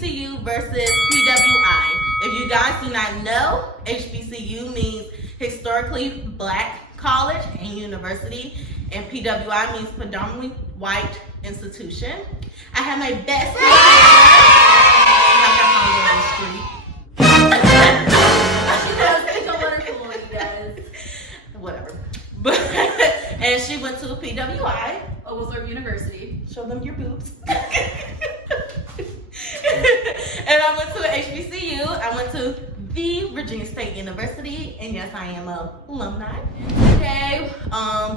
HBCU versus PWI. If you guys do not know, HBCU means Historically Black College and University, and PWI means Predominantly White Institution. I have my best whatever. But and she went to PWI, Oglethorpe University. Show them your boobs. And I went to HBCU. I went to the Virginia State University, and yes, I am an alumni. Today,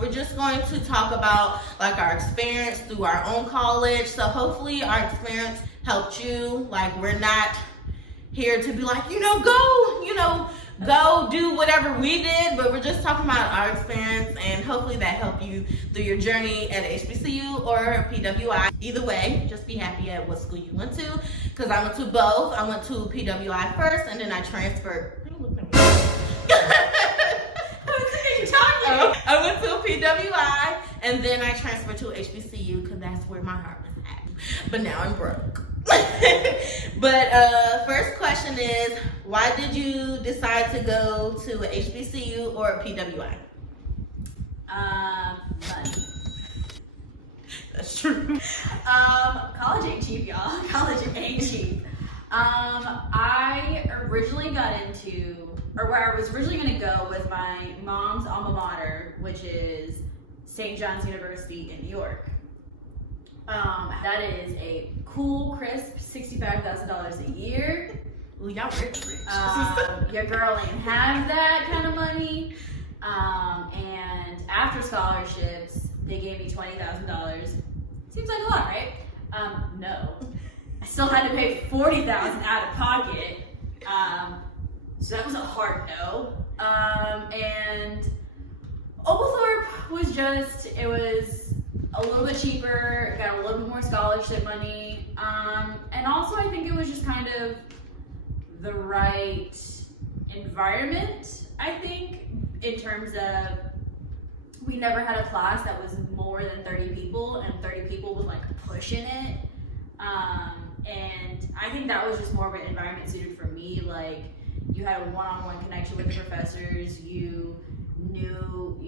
we're just going to talk about like our experience through our own college. So hopefully our experience helped you. Like, we're not here to be like, go do whatever we did, but we're just talking about our experience, and hopefully that helped you through your journey at HBCU or PWI. Either way, just be happy at what school you went to, because I went to both. I went to PWI first, and then I transferred. I went to PWI, and then I transferred to HBCU because that's where my heart was at. But now I'm broke. But first question is, why did you decide to go to a HBCU or a PWI? Money. That's true. College ain't cheap, y'all. College ain't cheap. I originally got into, or where I was originally going to go was my mom's alma mater, which is St. John's University in New York. That is a cool, crisp $65,000 a year. Well, y'all rich. Your girl ain't have that kind of money. And after scholarships, they gave me $20,000. Seems like a lot, right? No. I still had to pay $40,000 out of pocket. So that was a hard no. And Oglethorpe was it was a little bit cheaper, got a little bit more scholarship money. And also I think it was just kind of the right environment, I think, in terms of we never had a class that was more than 30 people, and 30 people was like pushing it. And I think that was just more of an environment suited for me. Like, you had a one-on-one connection with the professors, you knew,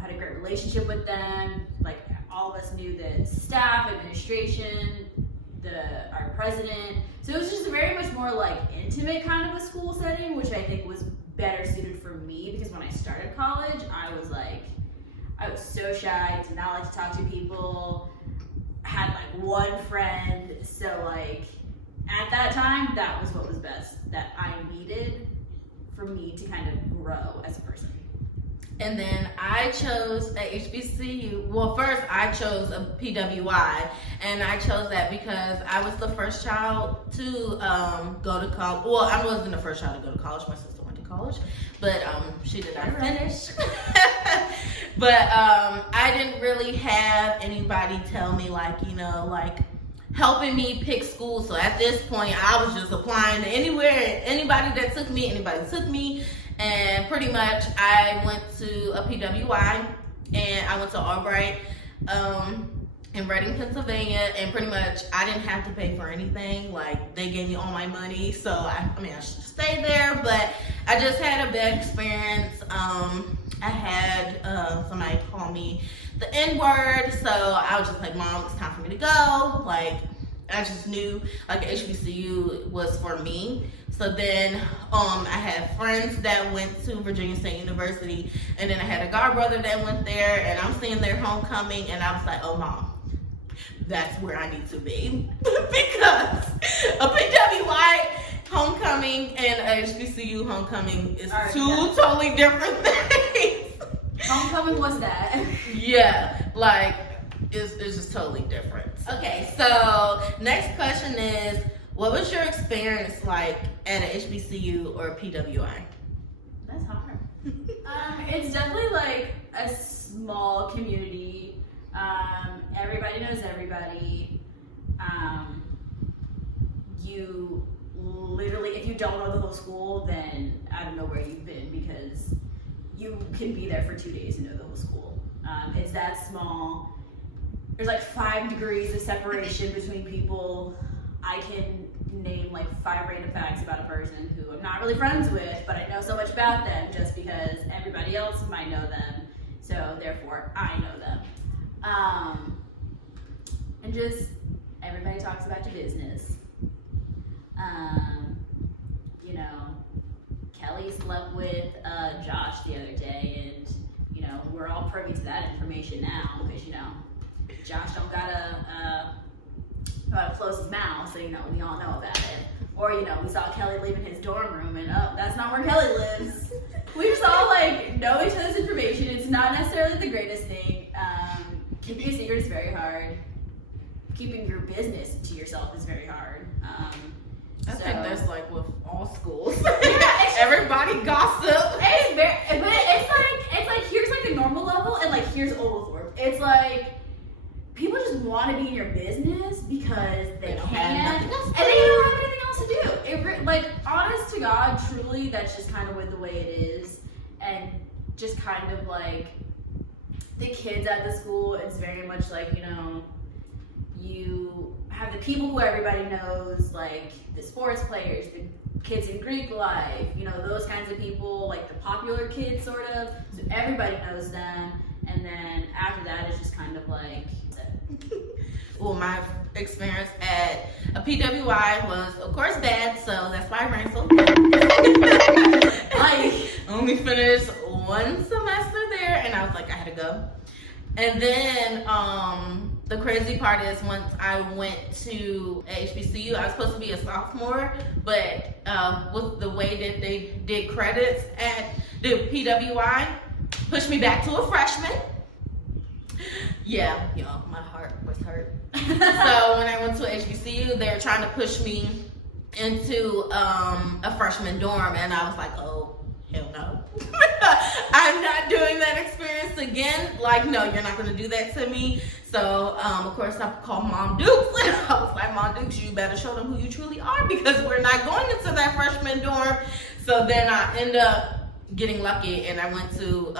had a great relationship with them. Like, all of us knew the staff, administration, our president. So it was just very much more like intimate kind of a school setting, which I think was better suited for me, because when I started college, I was so shy, did not like to talk to people, had like one friend. So like at that time, that was what was best that I needed for me to kind of grow as a person. And then I chose a HBCU. Well, first I chose a PWI, and I chose that because I was the first child to go to college. Well, I wasn't the first child to go to college. My sister went to college, but she did not finish. But I didn't really have anybody tell me like helping me pick school. So at this point, I was just applying to anywhere, anybody took me. And pretty much I went to a PWI, and I went to Albright in Reading, Pennsylvania, and pretty much I didn't have to pay for anything. Like, they gave me all my money, so I should stay there, but I just had a bad experience. I had somebody call me the N-word, so I was just like, Mom, it's time for me to go. Like, I just knew like HBCU was for me. So then I had friends that went to Virginia State University, and then I had a godbrother that went there, and I'm seeing their homecoming, and I was like, oh, Mom, that's where I need to be. Because a PWI homecoming and a HBCU homecoming is two totally different things. Homecoming was that? Yeah, like, it's just totally different. Okay, so next question is, what was your experience like at an HBCU or a PWI? That's hard. It's definitely like a small community. Everybody knows everybody. You literally, if you don't know the whole school, then I don't know where you've been, because you can be there for 2 days and know the whole school. It's that small. There's like 5 degrees of separation between people. I can name like 5 random facts about a person who I'm not really friends with, but I know so much about them just because everybody else might know them, so therefore I know them. And just everybody talks about your business. You know, Kelly slept with Josh the other day, and you know, we're all privy to that information now because, you know, Josh don't gotta close his mouth, so, you know, we all know about it. Or, you know, we saw Kelly leaving his dorm room, and oh, that's not where Kelly lives. We just all, like, know each other's information. It's not necessarily the greatest thing. Keeping a secret is very hard. Keeping your business to yourself is very hard. I think that's like with all schools. Yeah, everybody gossip. It's very, but it's like here's like the normal level, and like here's Oglethorpe. It's like people just want to be in your business because they can, and they don't have anything else to do. Like, honest to God, truly, that's just kind of the way it is, and just kind of like the kids at the school. It's very much like, you know, you have the people who everybody knows, like the sports players, the kids in Greek life, you know, those kinds of people, like the popular kids, sort of. So everybody knows them, and then after that, it's just kind of like. Well, my experience at a PWI was, of course, bad, so that's why I ran so fast. I only finished 1 semester there, and I was like, I had to go. And then the crazy part is once I went to HBCU, I was supposed to be a sophomore, but with the way that they did credits at the PWI, pushed me back to a freshman. Yeah, y'all, my heart was hurt. So when I went to HBCU, they were trying to push me into a freshman dorm, and I was like, oh, hell no. I'm not doing that experience again. Like, no, you're not gonna do that to me. So, of course, I called Mom Dukes, and I was like, Mom Dukes, you better show them who you truly are, because we're not going into that freshman dorm. So then I end up getting lucky, and I went to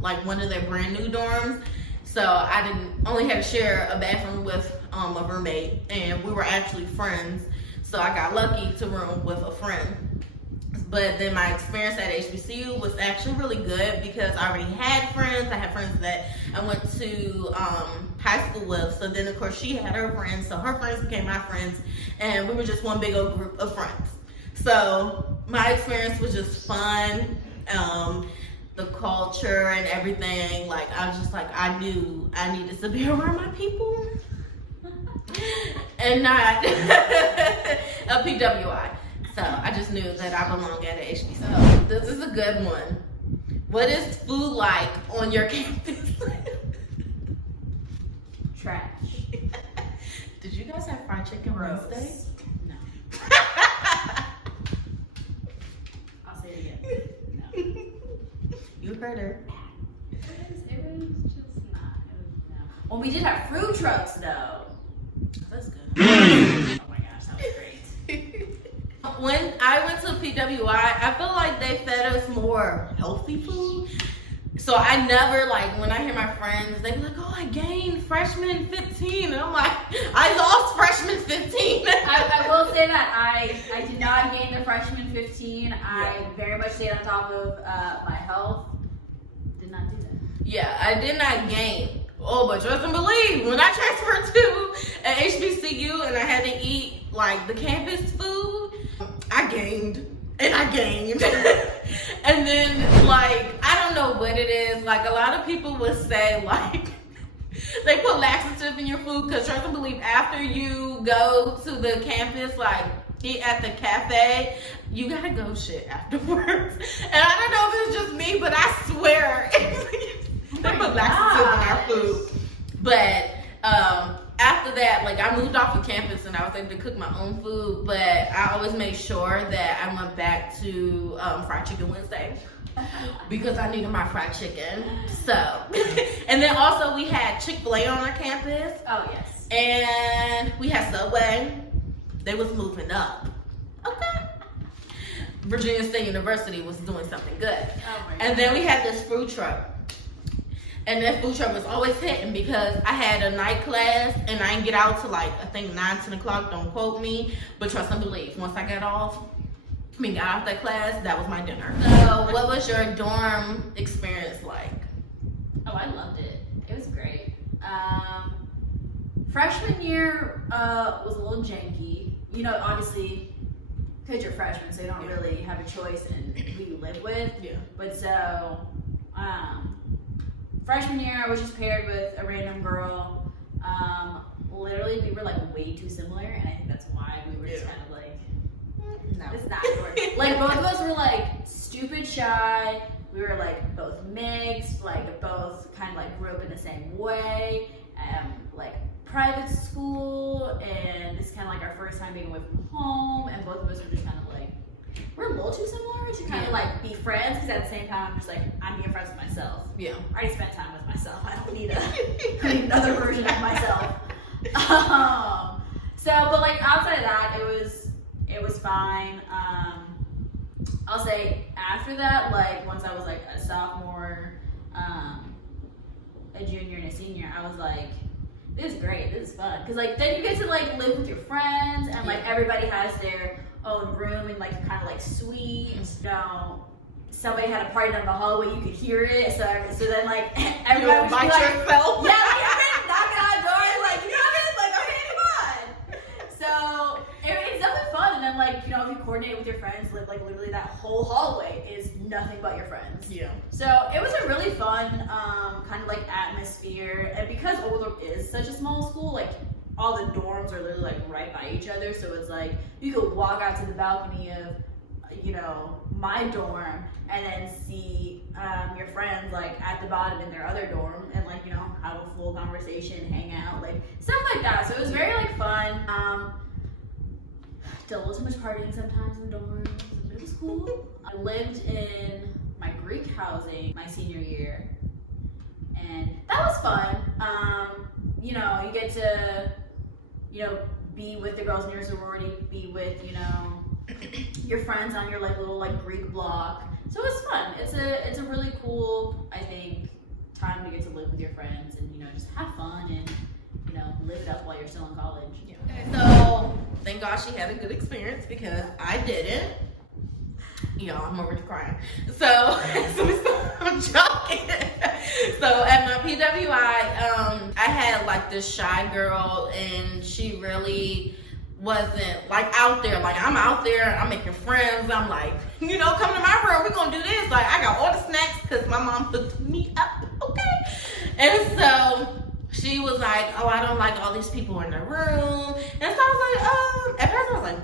like one of their brand new dorms. So I only had to share a bathroom with a roommate, and we were actually friends. So I got lucky to room with a friend. But then my experience at HBCU was actually really good because I already had friends. I had friends that I went to high school with. So then, of course, she had her friends. So her friends became my friends, and we were just one big old group of friends. So my experience was just fun. The culture and everything, like, I was just like, I knew I needed to be around my people and not a PWI. So I just knew that I belong at a HBCU. So this is a good one. What is food like on your campus? Trash. Did you guys have fried chicken Wednesday? No. I'll say it again. No. You heard her. It was just not. It was, no. Well, we did have food trucks though. That's good. Oh my gosh, that was great. When I went to PWI, I feel like they fed us more healthy food. So I never, like, when I hear my friends, they be like, oh, I gained freshman 15. And I'm like, I lost freshman 15. I will say that I did not gain the freshman 15. I very much stayed on top of my health. Did not do that. Yeah, I did not gain. Oh, but trust and believe, when I transferred to an HBCU and I had to eat, like, the campus food, I gained. And I gained. And then, like, I don't know what it is. Like, a lot of people would say, like, they put laxative in your food, because trust and believe, after you go to the campus, like, eat at the cafe, you gotta go shit afterwards. And I don't know if it's just me, but I swear, they put laxative in our food. But, after that, like, I moved off of campus and I was able to cook my own food, but I always made sure that I went back to Fried Chicken Wednesday because I needed my fried chicken. So, and then also we had Chick-fil-A on our campus. Oh, yes. And we had Subway. They was moving up. Okay. Virginia State University was doing something good. Oh my God. And then we had this food truck And that food truck was always hitting because I had a night class and I didn't get out till like, I think 9, 10 o'clock, don't quote me, but trust and believe. Once I got off that class, that was my dinner. So what was your dorm experience like? Oh, I loved it. It was great. Freshman year was a little janky. You know, obviously, because you're freshmen, so you don't really have a choice in who you live with. Yeah. But so, freshman year, I was just paired with a random girl. Literally, we were like way too similar, and I think that's why we were just kind of like, No. it's not working. Like, both of us were like stupid shy. We were like both mixed, like both kind of like grew up in the same way, like private school, and it's kind of like our first time being away from home, and both of us were just kind of like, we're a little too similar to kind of like be friends, because at the same time, I'm just like, I'm being friends with myself. Yeah. I already spent time with myself. I don't need another version of myself. So, but like outside of that, it was fine. I'll say after that, like once I was like a sophomore, a junior and a senior, I was like, this is great, this is fun. Cause like then you get to like live with your friends, and like everybody has their own room and like kind of like suite. You know, somebody had a party down the hallway, you could hear it. So then like everybody was by like, yourself. yeah, like everybody knocking on doors, like you know what I mean? Like okay, come on. So it's definitely fun. And then like, you know, if you coordinate with your friends, like literally that whole hallway is nothing but your friends. Yeah. So it was a really fun kind of like atmosphere, and because Oglethorpe is such a small school, like all the dorms are literally like right by each other, so it's like you could walk out to the balcony of, you know, my dorm and then see your friends like at the bottom in their other dorm, and like, you know, have a full conversation, hang out, like stuff like that. So it was very like fun. Did a little too much partying sometimes in dorms, but it was cool. I lived in my Greek housing my senior year, and that was fun. You know, you get to, you know, be with the girls in your sorority, be with, you know, your friends on your like little like Greek block. So it was fun. It's a really cool, I think, time to get to live with your friends and, you know, just have fun and, you know, live it up while you're still in college. Yeah. Okay, so thank God she had a good experience because I didn't. You know, I'm already crying. So I'm joking. So at my PWI, I had like this shy girl, and she really wasn't like out there. Like I'm out there, I'm making friends. I'm like, you know, come to my room, we're gonna do this. Like I got all the snacks because my mom hooked me up. Okay. And so she was like, oh, I don't like all these people in the room. And so I was like, at first I was like,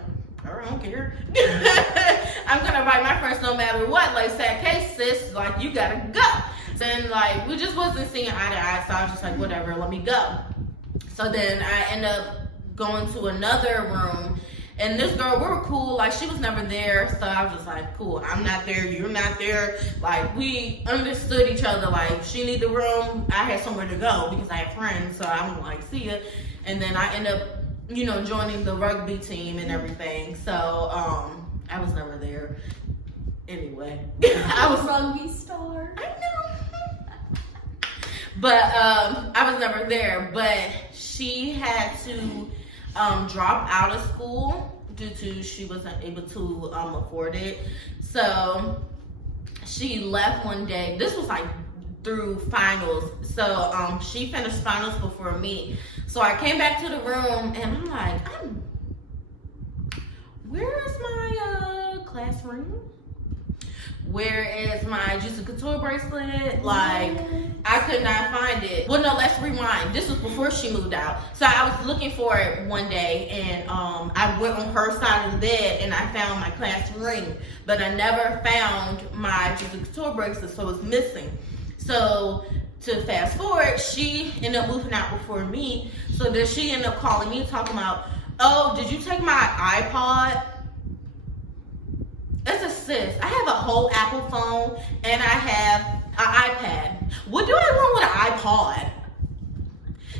I don't care. I'm gonna invite my friends no matter what. Like, say, okay, sis, like you gotta go. Then like we just wasn't seeing eye to eye, so I was just like, whatever, let me go. So then I end up going to another room, and this girl, we were cool. Like she was never there, so I was just like, cool. I'm not there, you're not there. Like we understood each other. Like she needed the room, I had somewhere to go because I had friends. So I'm like, see ya. And then I end up, you know, joining the rugby team and everything. So I was never there. Anyway, I was rugby star. I know. But I was never there. But she had to drop out of school due to she wasn't able to afford it. So she left one day. This was like through finals. So she finished finals before me. So I came back to the room and I'm like, where is my classroom? Where is my Hbcu Couture bracelet? Like, I could not find it. Well, no, let's rewind. This was before she moved out. So I was looking for it one day, and I went on her side of the bed, and I found my class ring. But I never found my Hbcu Couture bracelet, so it's missing. So to fast forward, she ended up moving out before me. So then she ended up calling me, talking about, oh, did you take my iPod? It's a sis. I have a whole Apple phone and I have an iPad. What do I want with an iPod?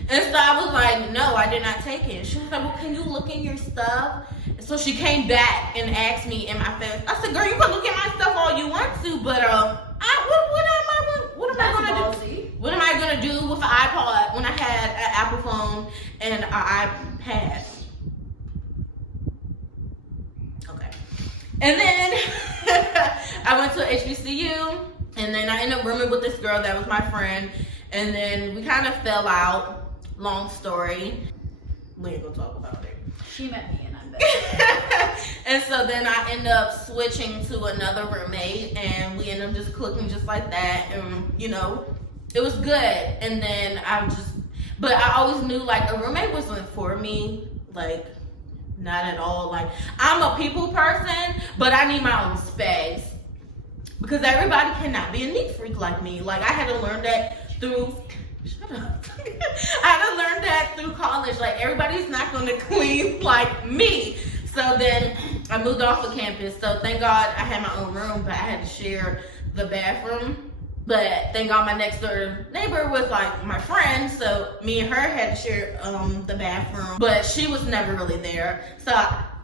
And so I was like, no, I did not take it. She was like, well, can you look in your stuff? And so she came back and asked me in my face. I said, girl, you can look at my stuff all you want to, but what am I gonna do? What am I Apple phone and an iPad. Okay. And then I went to HBCU, and then I ended up rooming with this girl that was my friend, and then we kind of fell out. Long story. We ain't gonna talk about it. She met me and I'm better. And so then I ended up switching to another roommate, and we ended up just clicking just like that, and you know, it was good. And then but I always knew like a roommate wasn't for me, like not at all. Like I'm a people person, but I need my own space because everybody cannot be a neat freak like me. Like I had to learn that through. Shut up. I had to learn that through college. Like everybody's not going to clean like me. So then I moved off of campus. So thank God I had my own room, but I had to share the bathroom. But thank God my next door neighbor was like my friend. So me and her had to share the bathroom. But she was never really there. So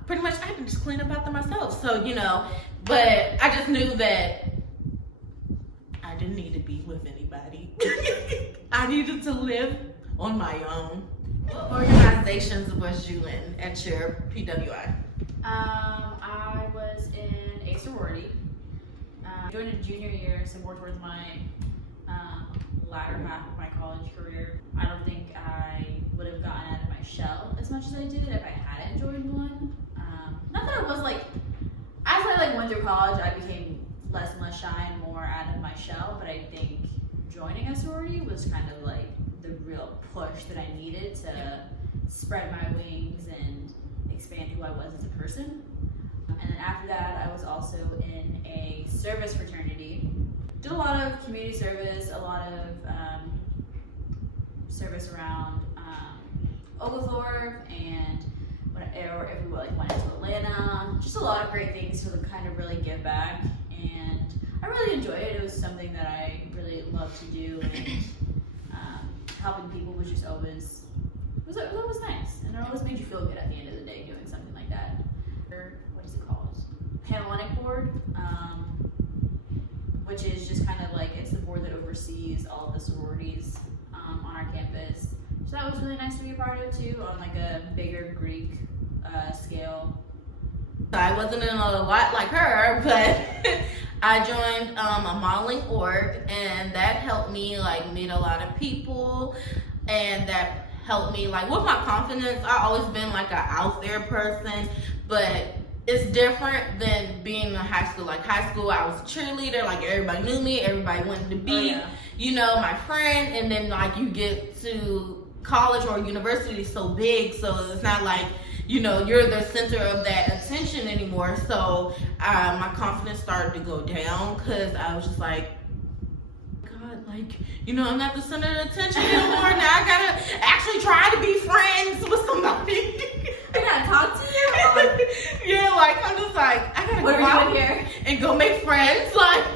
pretty much I could just clean up after myself. So, you know, but I just knew that I didn't need to be with anybody. I needed to live on my own. What organizations was you in at your PWI? I was in a sorority. Joined in junior year, so more towards my latter half of my college career. I don't think I would have gotten out of my shell as much as I did if I hadn't joined one. Not that I was like, as I went through college, I became less and less shy and more out of my shell, but I think joining a sorority was kind of like the real push that I needed to spread my wings and expand who I was as a person. And then after that, I was also in a service fraternity. Did a lot of community service, a lot of service around Oglethorpe, and if we went into Atlanta, just a lot of great things to kind of really give back. And I really enjoyed it. It was something that I really loved to do, and helping people was just always, it was always nice, and it always made you feel good at the end of the day doing something like that. What is it called? Panhellenic board, which is just kind of like, it's the board that oversees all of the sororities on our campus. So that was really nice to be a part of too, on like a bigger Greek scale. I wasn't in a lot like her, but I joined a modeling org, and that helped me like meet a lot of people, and that helped me like with my confidence. I've always been like an out there person, but it's different than being in high school. Like high school, I was a cheerleader, like everybody knew me, everybody wanted to be, you know, my friend, and then like you get to college or university so big, so it's not like, you know, you're the center of that attention anymore. So my confidence started to go down because I was just like, God, like, you know, I'm not the center of attention anymore. Now I gotta actually try to be friends with somebody. I gotta talk to you. Yeah, like I'm just like, I gotta What go are you out doing here? and go make friends. Like,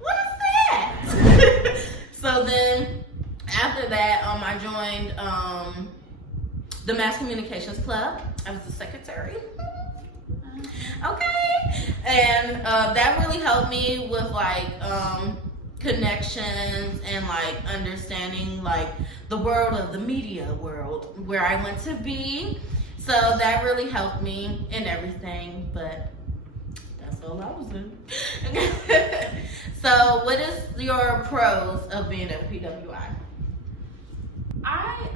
what is that? So then after that, I joined the Mass Communications Club. I was the secretary. Okay. And that really helped me with like connections and like understanding like the world of the media world where I went to be. So that really helped me in everything, but that's all I was in. So what is your pros of being at PWI?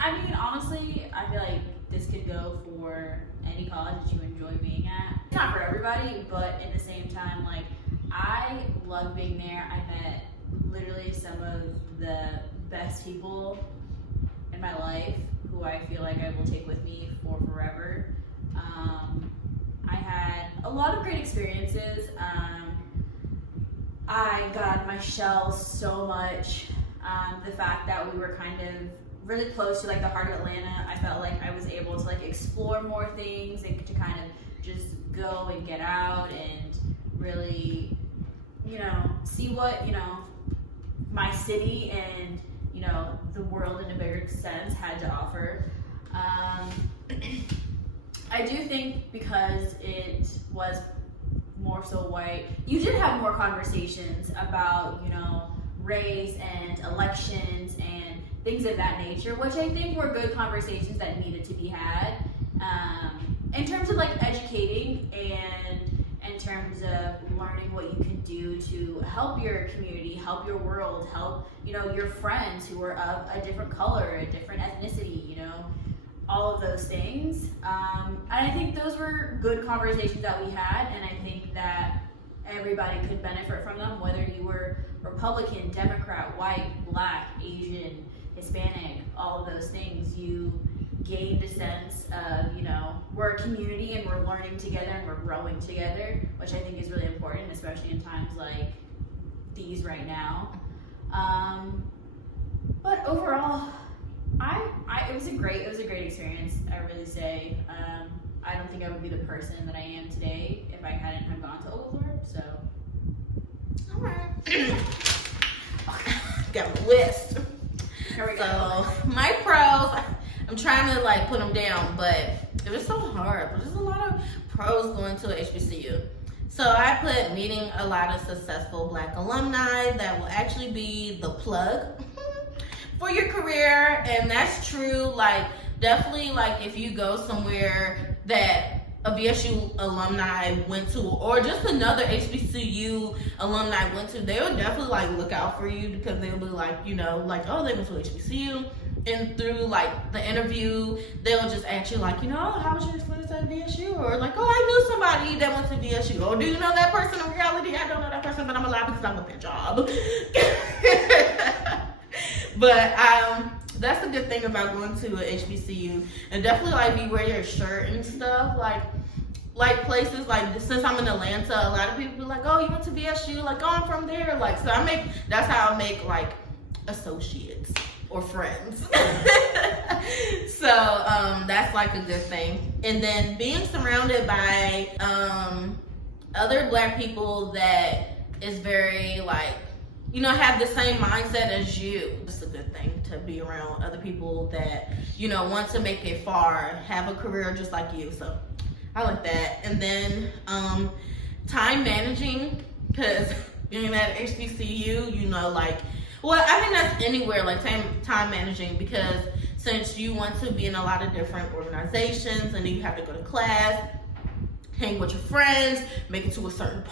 I mean, honestly, I feel like this could go for any college that you enjoy being at. It's not for everybody, but at the same time, like, I love being there. I met literally some of the best people in my life who I feel like I will take with me for forever. I had a lot of great experiences. I got my shell so much. The fact that we were kind of really close to like the heart of Atlanta, I felt like I was able to like explore more things and to kind of just go and get out and really, you know, see what, you know, my city and, you know, the world in a bigger sense had to offer. I do think because it was more so white, you did have more conversations about, you know, race and elections and things of that nature, which I think were good conversations that needed to be had. In terms of like educating and in terms of learning what you can do to help your community, help your world, help, you know, your friends who are of a different color, a different ethnicity, you know, all of those things. And I think those were good conversations that we had, and I think that everybody could benefit from them, whether you were Republican, Democrat, white, black, Asian, Hispanic, all of those things. You gained a sense of, you know, we're a community and we're learning together and we're growing together, which I think is really important, especially in times like these right now. But overall, it was a great experience. I really say. I don't think I would be the person that I am today if I hadn't have gone to Oglethorpe. So, all right. Got a list. Here we go. So my pros, I'm trying to like put them down, but it was so hard. But there's a lot of pros going to a HBCU. So I put meeting a lot of successful Black alumni that will actually be the plug for your career, and that's true. Like definitely, like if you go somewhere that a VSU alumni went to, or just another HBCU alumni went to, they will definitely like look out for you, because they'll be like, you know, like, oh, they went to HBCU, and through like the interview, they'll just ask you like, you know, oh, how was your experience at VSU? Or like, oh, I knew somebody that went to VSU. Or do you know that person? In reality, I don't know that person, but I'm alive because I want their job. But that's the good thing about going to a HBCU, and definitely like be wear your shirt and stuff. Like places like, since I'm in Atlanta, a lot of people be like, oh, you went to VSU? Like, oh, I'm from there. Like, so that's how I make like associates or friends. So that's like a good thing. And then being surrounded by other Black people that is very like, you know, have the same mindset as you. It's a good thing to be around other people that, you know, want to make it far, have a career just like you. So I like that. And then time managing, because being at HBCU, you know, like, well, I think that's anywhere, like time managing, because since you want to be in a lot of different organizations, and then you have to go to class, hang with your friends, make it to a certain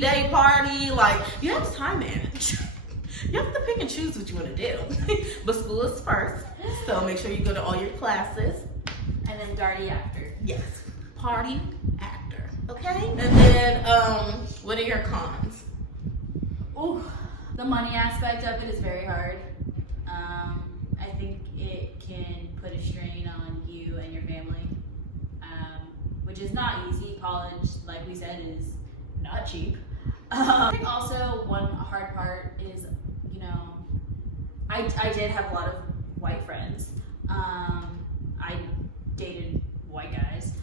day party, like, you have to time manage. You have to pick and choose what you want to do. But school is first, so make sure you go to all your classes. And then Darty after. Yes, party after, okay? And then, what are your cons? Ooh, the money aspect of it is very hard. I think it can put a strain on you and your family, which is not easy. College, like we said, is not cheap. I think also one hard part is, you know, I did have a lot of white friends. I dated white guys.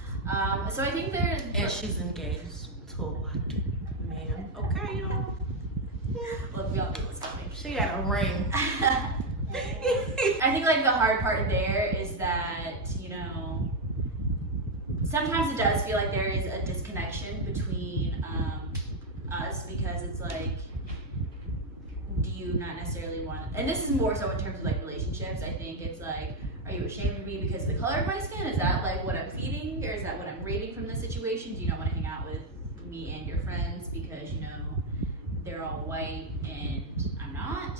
So I think there's... And she's engaged to a white man. Okay, you know. Look, we all do this. She got a ring. I think like the hard part there is that, you know, sometimes it does feel like there is a disconnection between us, because it's like, do you not necessarily want, and this is more so in terms of like relationships. I think it's like, are you ashamed of me because of the color of my skin? Is that like what I'm feeding, or is that what I'm reading from this situation? Do you not want to hang out with me and your friends because, you know, they're all white and I'm not?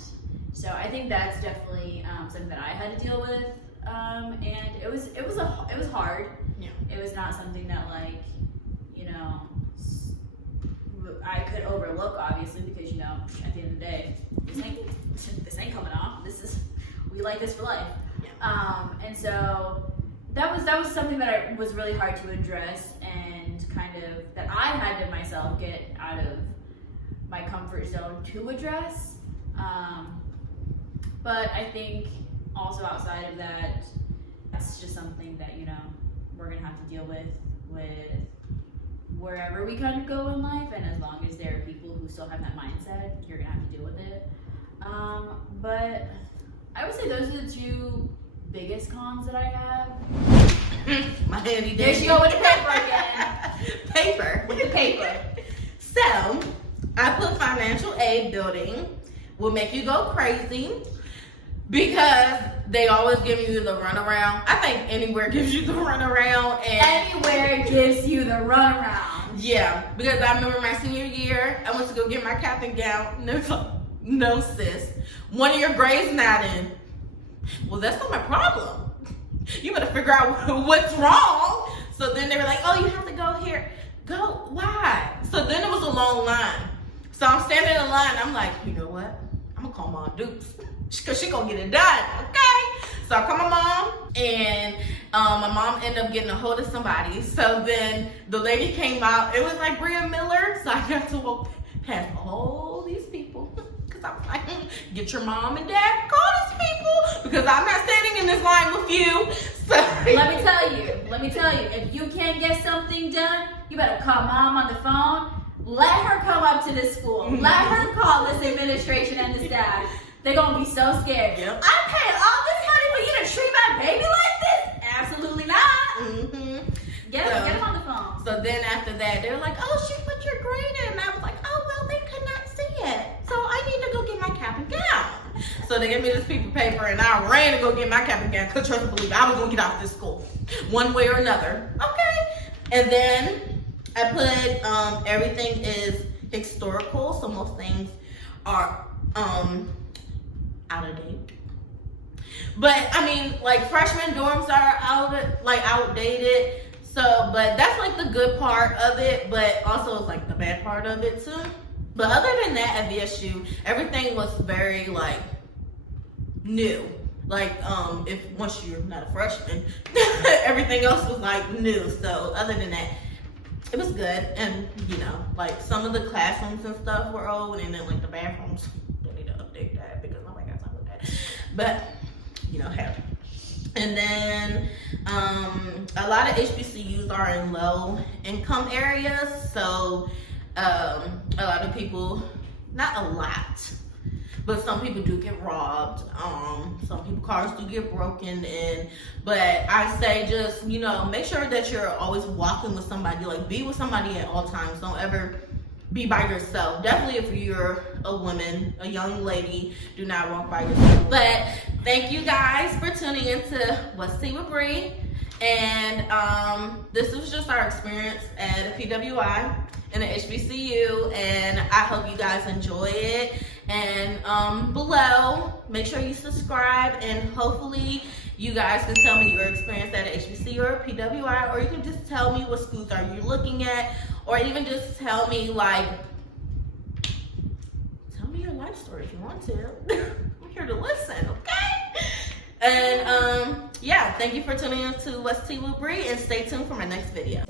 So I think that's definitely something that I had to deal with, and it was hard. Yeah. It was not something that, like, you know, I could overlook, obviously, because, you know, at the end of the day, this ain't coming off. We like this for life. Yeah. And so that was something that was really hard to address, and kind of that I had to myself get out of my comfort zone to address. But I think also outside of that, that's just something that, you know, we're gonna have to deal with wherever we kind of go in life, and as long as there are people who still have that mindset, you're gonna have to deal with it. But I would say those are the two biggest cons that I have. My handy dandy. There she go with the paper again. Paper. With the paper. So, I put financial aid building will make you go crazy. because they always give you the runaround. I think anywhere gives you the runaround. And anywhere gives you the runaround. Yeah, because I remember my senior year, I went to go get my cap and gown, and they was like, no sis, one of your grades not in. Well, that's not my problem. You better figure out what's wrong. So then they were like, oh, you have to go here. Go, why? So then it was a long line. So I'm standing in line, I'm like, you know what? I'm gonna call Mom Dukes, because she gonna get it done, okay? So I call my mom, and my mom ended up getting a hold of somebody. So then the lady came out. It was like Bria Miller. So I got to walk past all these people. Because I'm like, get your mom and dad, call these people. Because I'm not standing in this line with you. So let me tell you, if you can't get something done, you better call Mom on the phone. Let her come up to this school. Let her call this administration and the staff. They're going to be so scared. Yep. I paid all this money for you to treat my baby like this? Absolutely not. Mm-hmm. Get him on the phone. So then after that, they were like, oh, she put your grade in. And I was like, oh, well, they could not see it. So I need to go get my cap and gown. So they gave me this piece of paper, and I ran to go get my cap and gown. Because trust and believe, I was going to get out of this school one way or another. Okay. And then I put everything is historical. So most things are out of date. But I mean, like freshman dorms are outdated. So, but that's like the good part of it, but also it's like the bad part of it too. But other than that, at VSU, everything was very like new. Like if once you're not a freshman, everything else was like new. So other than that, it was good. And you know, like some of the classrooms and stuff were old, and then like the bathrooms, they need to update that because nobody got time with that. But you know, hell. And then a lot of HBCUs are in low income areas, so a lot of people, not a lot, but some people do get robbed. Some people cars do get broken in. But I say just, you know, make sure that you're always walking with somebody, like be with somebody at all times. Don't ever be by yourself. Definitely if you're a woman, a young lady, do not walk by yourself. But thank you guys for tuning into What's Tea with Bree. And this was just our experience at a PWI and an HBCU, and I hope you guys enjoy it. And below, make sure you subscribe, and hopefully you guys can tell me your experience at an HBCU or a PWI, or you can just tell me what schools are you looking at, or even just tell me like, tell me your life story if you want to. I'm here to listen, okay? And yeah, thank you for tuning in to What's Tea with Bree, and stay tuned for my next video.